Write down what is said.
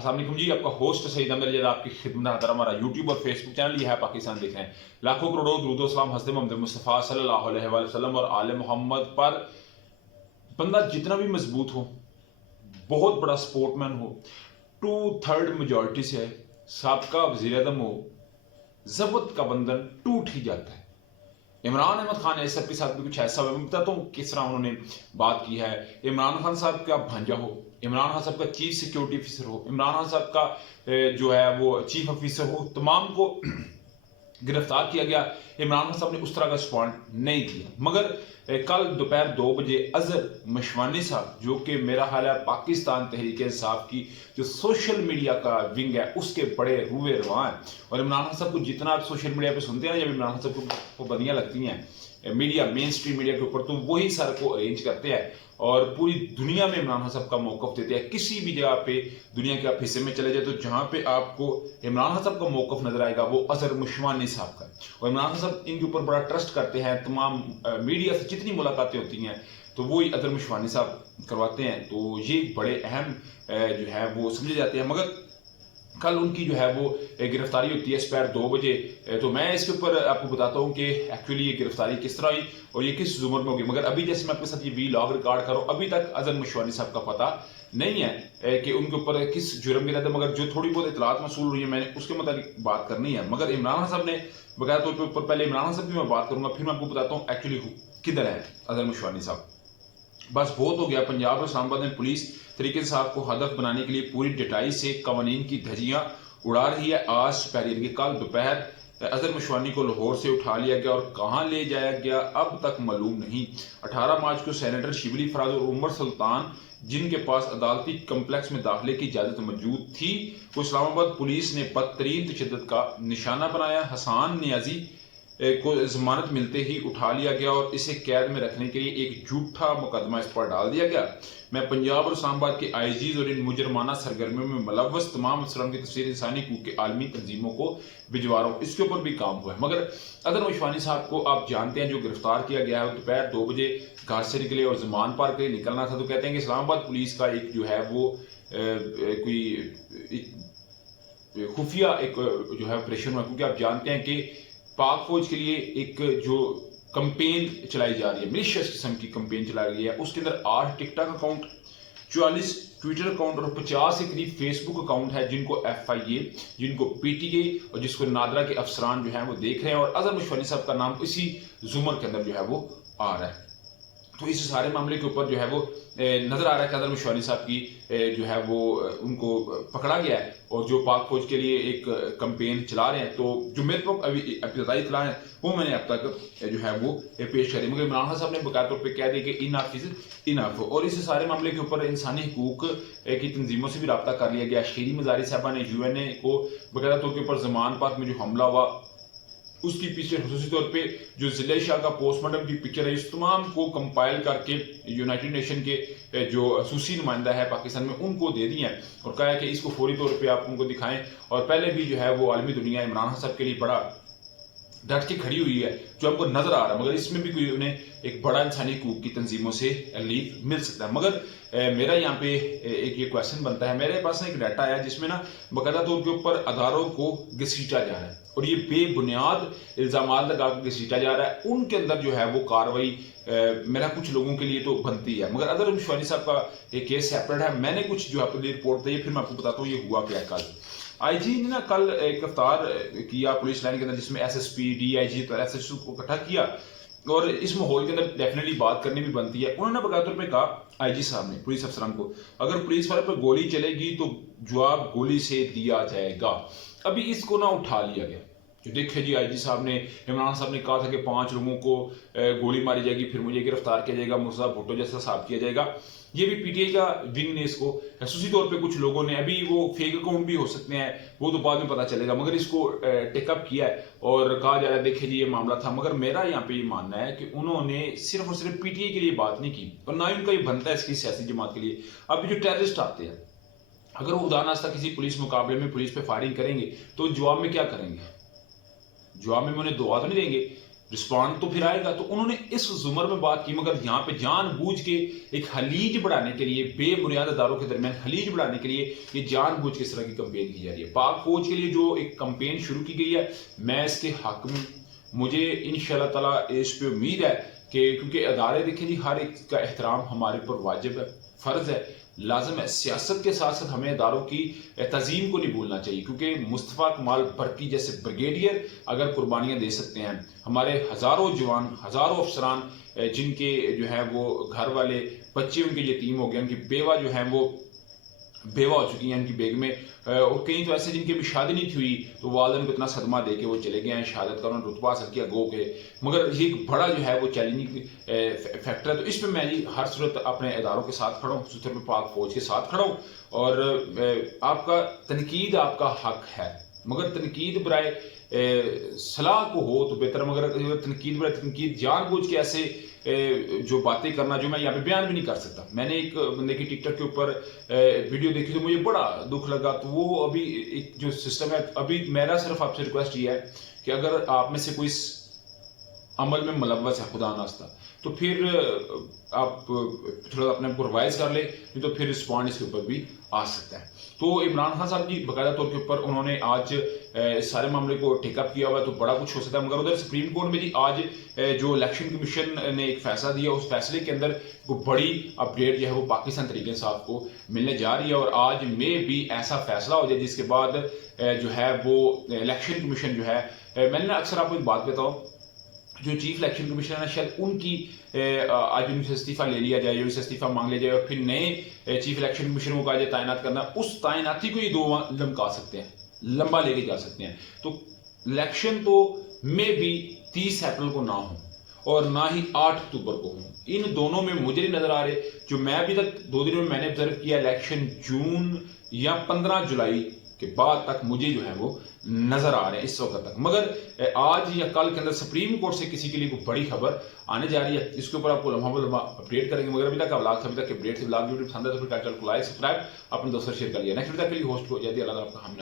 अस्सलाम वालेकुम जी, आपका होस्ट सईद अहमद जैद आपकी खिदमत में हाजिर। हमारा यूट्यूब और फेसबुक चैनल ये है पाकिस्तान देख रहे हैं। लाखों करोड़ों दुरूद व सलाम हज़रत मोहम्मद मुस्तफ़ा सल्लल्लाहु अलैहि वसल्लम और आले मोहम्मद पर। बंदा जितना भी मजबूत हो, बहुत बड़ा स्पोर्टमैन हो, 2/3 मेजॉरिटी से है, साबका वज़ीर आज़म हो, ज़ब्त का बंधन टूट ही जाता है। इमरान अहमद खान ऐसा के साथ भी कुछ ऐसा हुआ। मैं बताता हूँ किस तरह उन्होंने बात की है। इमरान खान साहब का भांजा हो, इमरान खान साहब का चीफ सिक्योरिटी ऑफिसर हो, इमरान खान साहब का जो है वो चीफ ऑफिसर हो, तमाम को गिरफ्तार किया गया। इमरान खान साहब ने उस तरह का रिस्पॉन्ड नहीं किया। मगर कल दोपहर 2 बजे अजहर मशवानी साहब, जो कि मेरा ख्याल है पाकिस्तान तहरीक इंसाफ की जो सोशल मीडिया का विंग है उसके बड़े रूए रवां हैं, और इमरान खान साहब को जितना आप सोशल मीडिया पे सुनते हैं ना, जब इमरान खान साहब को बदियाँ लगती हैं मीडिया, मेन स्ट्रीम मीडिया के ऊपर, तो वही सर को अरेंज करते हैं और पूरी दुनिया में इमरान खान साहब का मौकफ देते हैं। किसी भी जगह पे दुनिया के आप हिस्से में चले जाए तो जहां पे आपको इमरान खान साहब का मौकफ नजर आएगा वो अजहर मशवानी साहब का। और इमरान खान साहब इनके ऊपर बड़ा ट्रस्ट करते हैं। तमाम मीडिया से जितनी मुलाकातें होती हैं तो वो ही अजहर मशवानी साहब करवाते हैं। तो ये बड़े अहम जो है वो समझे जाते हैं। मगर कल उनकी जो है वो गिरफ्तारी होती है दोपहर 2 बजे। तो मैं इसके ऊपर आपको बताता हूँ कि एक्चुअली ये गिरफ्तारी किस तरह हुई और ये किस जुम्र में होगी। मगर अभी जैसे मैं आपके साथ ये वीलॉग रिकॉर्ड कर रहा हूँ, अभी तक अजहर मशवानी साहब का पता नहीं है कि उनके ऊपर किस जुर्म के तहत। मगर जो थोड़ी बहुत इतलात मसूल हुई है मैंने उसके मुताबिक बात करनी है। मगर इमरान खान साहब ने बकाया तौर पर, पहले इमरान खान साहब की मैं बात करूंगा, फिर मैं आपको बताता हूँ एक्चुअली किधर है अजहर मशवानी साहब। बस बहुत हो गया। पंजाब और इस्लामाबाद में पुलिस तरीके साहब को हदफ बनाने के लिए पूरी डटाई से कवानीन की धज्जियां उड़ा रही है। आज दोपहर कल दोपहर अजहर मशवानी को लाहौर से उठा लिया गया और कहां ले जाया गया अब तक मालूम नहीं। 18 मार्च को सेनेटर शिबली फराज और उमर सुल्तान, जिनके पास अदालती कम्प्लेक्स में दाखिले की इजाजत मौजूद थी, को इस्लामाबाद पुलिस ने बदतरीन तशद्दुद का निशाना बनाया। हसान नियाजी को जमानत मिलते ही उठा लिया गया और इसे कैद में रखने के लिए एक झूठा मुकदमा इस पर डाल दिया गया। मैं पंजाब और इस्लामाबाद के आईजीज और इन मुजरमाना सरगर्मियों में मुलव्वस तमाम अफसरान की तफसीर इंसानी हकूक के आलमी तंजीमों को भिजवा रहा हूँ। इसके ऊपर भी काम हुआ है। मगर अजहर मशवानी साहब को आप जानते हैं, जो गिरफ्तार किया गया है, दोपहर 2 बजे घर से निकले और जमान पार के लिए निकलना था। तो कहते हैं कि इस्लामाबाद पुलिस का एक जो है वो कोई खुफिया एक जो है ऑपरेशन हुआ, क्योंकि आप जानते हैं कि पाक फौज के लिए एक जो कंपेन चलाई जा रही है, मिलिशियस किस्म की कंपेन चलाई गई है। उसके अंदर 8 टिकटॉक अकाउंट, 44 ट्विटर अकाउंट और 50 के करीब फेसबुक अकाउंट है, जिनको FIA, जिनको PTI और जिसको नादरा के अफसरान जो है वो देख रहे हैं। और अजहर मशवानी साहब का नाम इसी जुमर के अंदर जो है वो आ रहा है। तो इस सारे मामले के ऊपर जो है वो नजर आ रहा है कि अजहर मशवानी साहब की जो है वो उनको पकड़ा गया है और जो पाक फौज के लिए एक कंपेन चला रहे हैं। तो जो मेरे को अभी इब्तदाई इत्तला है वो मैंने अब तक जो है वो पेश करी। मगर इमरान खान साहब ने बकाया तौर पर कह दिया कि इनफ इज इनफ। और इस सारे मामले के ऊपर इंसानी हकूक की तंजीमों से भी रब्ता कर लिया गया। शेरी मजारी साहबा ने UNA को बकाया तौर के ऊपर जमान पार्क में जो हमला हुआ उसकी पीछे खसूसी तौर पे जो जिले शाह का पोस्टमार्टम की पिक्चर है, इस तमाम को कंपाइल करके यूनाइटेड नेशन के जो खसूसी नुमाइंदा है पाकिस्तान में उनको दे दी है और कहा है कि इसको फौरी तौर पे आप उनको दिखाएं। और पहले भी जो है वो आलमी दुनिया इमरान खान साहब के लिए बड़ा डट के खड़ी हुई है, जो हमको नजर आ रहा है। मगर इसमें भी कोई उन्हें एक बड़ा इंसानी हकूक की तंजीमों से रिलीफ मिल सकता है। मगर मेरा यहाँ पे एक ये क्वेश्चन बनता है, मेरे पास ना एक डाटा आया जिसमें ना बाकायदा तौर के ऊपर अदारों को घसीटा जा रहा है और ये बेबुनियाद इल्जाम लगा के घसीटा जा रहा है। उनके अंदर जो है वो कार्रवाई मेरा कुछ लोगों के लिए तो बनती है। मगर अजहर मशवानी साहब का एक केस सेपरेट है। मैंने कुछ जो आपको रिपोर्ट दी है, फिर मैं आपको बताता हूँ ये हुआ क्या। कल IG ने ना कल एक इफ्तार किया पुलिस लाइन के अंदर, जिसमें SSP, DIG तो SHO को इकट्ठा किया और इस माहौल के अंदर डेफिनेटली बात करनी भी बनती है। उन्होंने बकाया तौर पर कहा IG साहब ने पुलिस अफसरान को, अगर पुलिस वाले पर गोली चलेगी तो जवाब गोली से दिया जाएगा। अभी इसको ना उठा लिया गया कि देखिए जी IG साहब ने, इमरान साहब ने कहा था कि 5 लोगों को गोली मारी जाएगी, फिर मुझे गिरफ्तार किया जाएगा, मुर्तज़ा भुट्टो जैसा साहब किया जाएगा। ये भी PTI का विंग ने इसको खसूसी तौर पे कुछ लोगों ने, अभी वो फेक अकाउंट भी हो सकते हैं वो तो बाद में पता चलेगा, मगर इसको टेकअप किया है और कहा जा रहा है देखिए जी ये मामला था। मगर मेरा यहाँ पे ये मानना है कि उन्होंने सिर्फ और सिर्फ PTI के लिए बात नहीं की और ना ही उनका ये बनता है इसकी सियासी जमात के लिए। अब जो टेररिस्ट आते हैं, अगर वो उदाहरण किसी पुलिस मुकाबले में पुलिस पे फायरिंग करेंगे तो जवाब में क्या करेंगे? जवाब में उन्हें दुआ तो नहीं देंगे। रिस्पॉन्ड तो फिर आएगा। तो उन्होंने इस जुमर में बात की, मगर यहाँ पे जानबूझ के एक हलीज बढ़ाने के लिए, बेबुनियाद अदारों के दरमियान हलीज बढ़ाने के लिए ये जानबूझ के इस तरह की कंपेन की जा रही है। पाक फौज के लिए जो एक कंपेन शुरू की गई है, मैं इसके हक में, मुझे इंशाअल्लाह ताला इस पे उम्मीद है कि, क्योंकि अदारे देखें जी, हर एक का एहतराम हमारे ऊपर वाजिब है, फ़र्ज़ है, लाजम है। सियासत के साथ साथ हमें अदारों की तज़ीम को नहीं भूलना चाहिए, क्योंकि मुस्तफ़ा कमाल बरकी जैसे ब्रिगेडियर अगर कुर्बानियाँ दे सकते हैं, हमारे हज़ारों जवान, हज़ारों अफसरान जिनके जो है वो घर वाले बच्चे उनके यतीम हो गए, उनकी बेवा जो है वो बेवा हो चुकी हैं, उनकी बेगमें, और कई तो ऐसे जिनकी भी शादी नहीं थी हुई, तो वालिदैन को इतना सदमा दे के वो चले गए हैं, शहादत का उन्होंने रुतबा हासिल किया गो के। मगर ये एक बड़ा जो है वो चैलेंजिंग फैक्टर है। तो इस पर मैं जी हर सूरत अपने इदारों के साथ खड़ा हूँ, सूत्र में पाक फौज के साथ खड़ा हूँ। और आपका तनकीद आपका हक है, मगर तनकीद बराए सलाह को हो तो बेहतर, मगर तनकीद बराए तनकीद जानबूझ के ऐसे जो बातें करना, जो मैं यहाँ पे बयान भी नहीं कर सकता। मैंने एक बंदे की टिकटॉक के ऊपर वीडियो देखी तो मुझे बड़ा दुख लगा। तो वो अभी एक जो सिस्टम है, अभी मेरा सिर्फ आपसे रिक्वेस्ट ये है कि अगर आप में से कोई अमल में मुलव्वस है खुदा नास्ता, तो फिर आप थोड़ा अपने को रिवाइज कर ले, नहीं तो फिर रिस्पॉन्ड इसके ऊपर भी आ सकता है। तो इमरान खान साहब जी बाकायदा तौर के ऊपर उन्होंने आज इस सारे मामले को टेकअप किया हुआ है, तो बड़ा कुछ हो सकता है। मगर उधर सुप्रीम कोर्ट में जी आज जो इलेक्शन कमीशन ने एक फैसला दिया, उस फैसले के अंदर वो बड़ी अपडेट जो है वो पाकिस्तान तरीके इंसाफ को मिलने जा रही है। और आज में भी ऐसा फैसला हो जाए जिसके बाद जो है वो इलेक्शन कमीशन जो है, मैंने अक्सर आपको एक बात बताऊँ, जो चीफ इलेक्शन कमीशनर है शायद उनकी आज उनसे इस्तीफा ले लिया जाए, उनसे इस्तीफा मांग लिया जाए और फिर नए चीफ इलेक्शन कमीशनर को कहा जाए तैनात करना। उस तैनाती को ये 2 लमका सकते हैं, लंबा लेके जा सकते हैं। तो इलेक्शन तो मे भी 30 अप्रैल को ना हो और ना ही 8 अक्टूबर को हो। इन दोनों में मुझे नहीं नजर आ रहे, जो मैं अभी तक 2 दिनों में मैंने ऑब्जर्व किया, इलेक्शन जून या 15 जुलाई के बाद तक मुझे जो है वो नजर आ रहे हैं इस वक्त तक। मगर आज या कल के अंदर सुप्रीम कोर्ट से किसी के लिए कोई बड़ी खबर आने जा रही है, इसके ऊपर आपको लम्हा अपडेट करेंगे। मगर अभी तक अपडेट से ब्लॉग वीडियो पसंद है तो फिर चैनल को लाइक सब्सक्राइब अपने दोस्तों शेयर कर लिया। नेक्स्ट वीडियो के लिए होस्ट को यदि अल्लाह आपका हम